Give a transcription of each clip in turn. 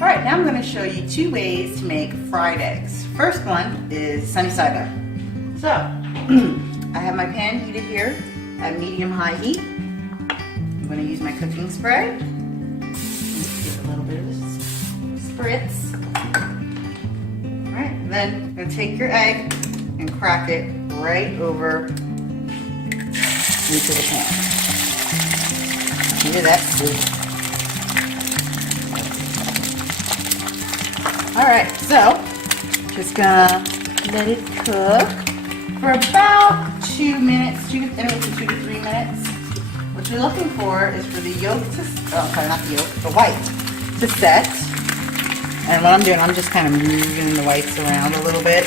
All right, now I'm going to show you 2 ways to make fried eggs. First one is sunny side up. So, I have my pan heated here at medium-high heat. I'm going to use my cooking spray. Give a little bit of a spritz. All right, then I'm going to take your egg and crack it right over into the pan. Look at that soup. Alright, so just gonna let it cook for about 2 minutes, anywhere from 2 to 3 minutes. What you're looking for is for the yolk to, not the yolk, the white to set. And what I'm doing, I'm just kind of moving the whites around a little bit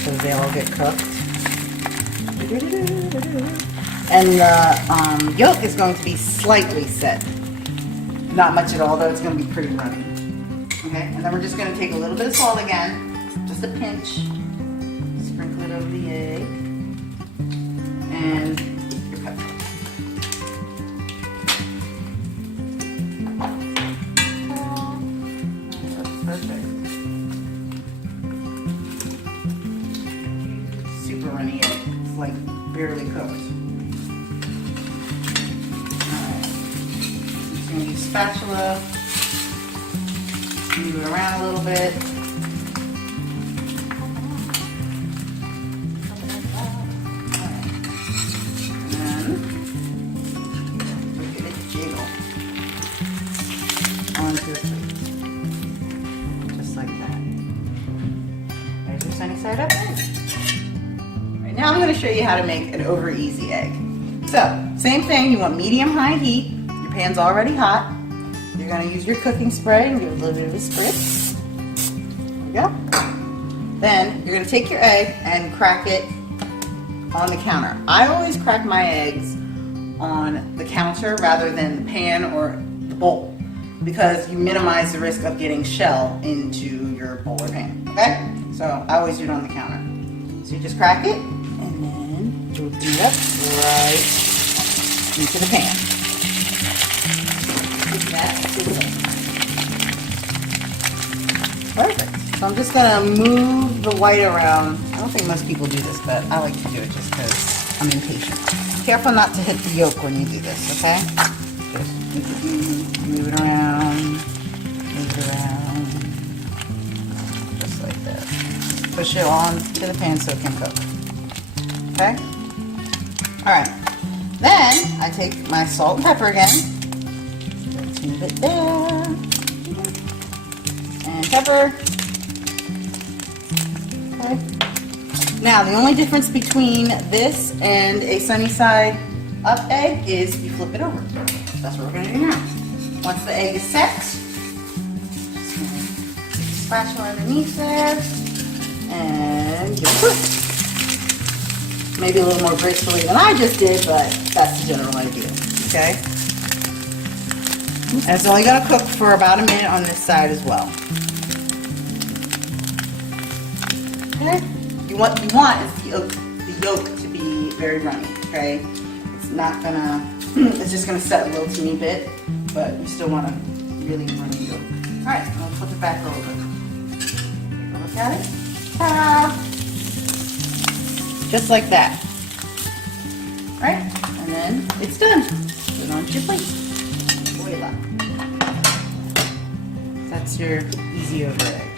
so they all get cooked. And the yolk is going to be slightly set. Not much at all, though. It's going to be pretty runny. Okay, and then we're just going to take a little bit of salt again, just a pinch, sprinkle it over the egg, and your pepper. That's perfect. Super runny egg. It's like barely cooked. Alright, just going to use spatula. Move it around a little bit. And then look at it jiggle onto the plate. Just like that. There's your sunny side up egg. Right now I'm going to show you how to make an over easy egg. So, same thing, you want medium-high heat. Your pan's already hot. You're going to use your cooking spray and give it a little bit of a spritz. There we go. Then you're going to take your egg and crack it on the counter. I always crack my eggs on the counter rather than the pan or the bowl because you minimize the risk of getting shell into your bowl or pan. Okay? So I always do it on the counter. So you just crack it and then you open it up right into the pan. Perfect. So I'm just going to move the white around. I don't think most people do this, but I like to do it just because I'm impatient. Careful not to hit the yolk when you do this, okay? Just move it around, just like that. Push it on to the pan so it can cook. Okay? Alright. Then I take my salt and pepper again. Move it there. And pepper. Okay. Now, the only difference between this and a sunny side up egg is you flip it over. That's what we're going to do now. Once the egg is set, spatula underneath there, and give it a twist. Maybe a little more gracefully than I just did, but that's the general idea. Okay? And it's only going to cook for about a minute on this side as well. Okay? What you want is the yolk to be very runny, okay? It's not going to, it's just going to set a little teeny bit, but you still want a really runny yolk. Alright, I'm going to flip it back over. Take a look at it. Ta-da! Just like that. Alright, and then it's done. Put it onto your plate. Voila. That's your easy over egg.